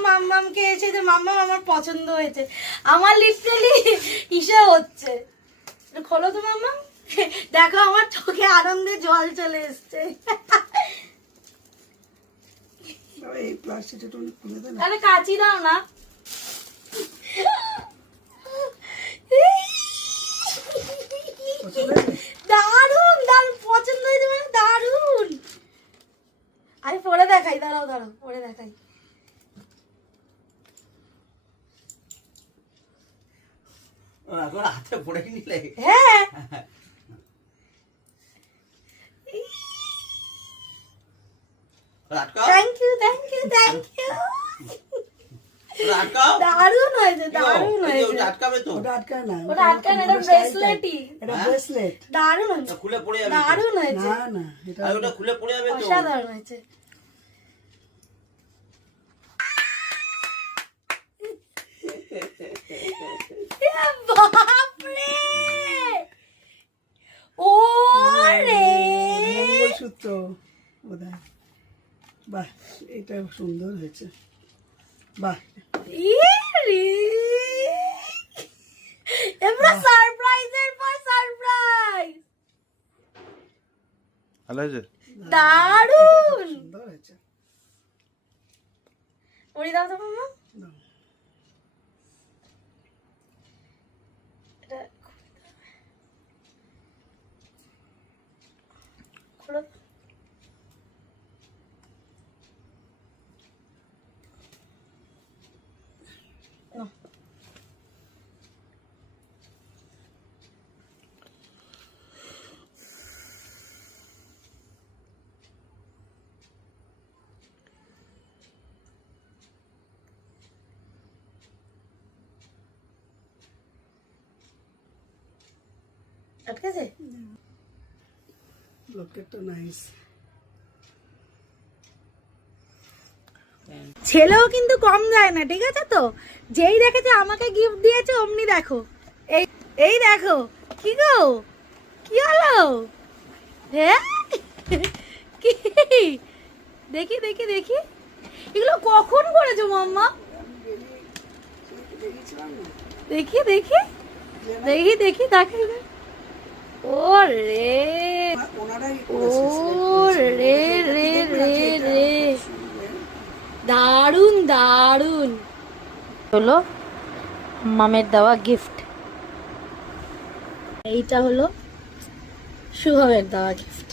মাম্মামকে এসে যে মাম্মাম আমার পছন্দ হয়েছে, আমার লিটারালি ঈশা হচ্ছে। খোলো তো মাম্মাম, দেখো আমার চোখে আনন্দে জল চলে এসছে। এই প্লাস্টিকটা একটু খুলে দে না। আরে কাচি দাও না। দারুন দারুন পছন্দ হয়েছে, মানে দারুন। আমি পরে দেখাই, দাঁড়াও দাঁড়াও পরে দেখাই। হাতে পড়ে নিলে হ্যাঁ thank you thank you thank you. দারুন হয়েছে দারুন হয়েছে। আটকাবে তো, ওটা আটকায় না, ওটা আটকায় না, এটা ব্রেসলেটই। এটা ব্রেসলেট। দারুন হয়েছে খুলে পড়ে যাবে, দারুন হয়েছে, না না এটা আর ওটা খুলে পড়ে যাবে তো। অসাধারণ হয়েছে। বাপরে ওরে মঙ্গলসূত্র বোধহয়। বাহ, এটা সুন্দর হয়েছে। বাহ, এবার সারপ্রাইজের পর সারপ্রাইজ। ভালো হয়েছে? দারুন সুন্দর হয়েছে। ওরে দাও তো মাম্মা, দাও। এটা খোলো। নাও। আটকেছে? লকেটটা নাইস। ছেলেও কিন্তু কম যায় না, ঠিক আছে তো? যেই দেখেছে আমাকে গিফট দিয়েছে অমনি দেখো, এই এই দেখো কি গো, কি হলো? হ্যাঁ কি দেখি দেখি দেখি, এগুলো কখন করেছো মাম্মা? দেখি দেখি দেখি দেখি দেখি। ও রে ওনারাই ও রে রে রে রে, দারুন দারুন হলো মামের দেওয়া গিফট। এইটা হলো শুভমের দেওয়া গিফট।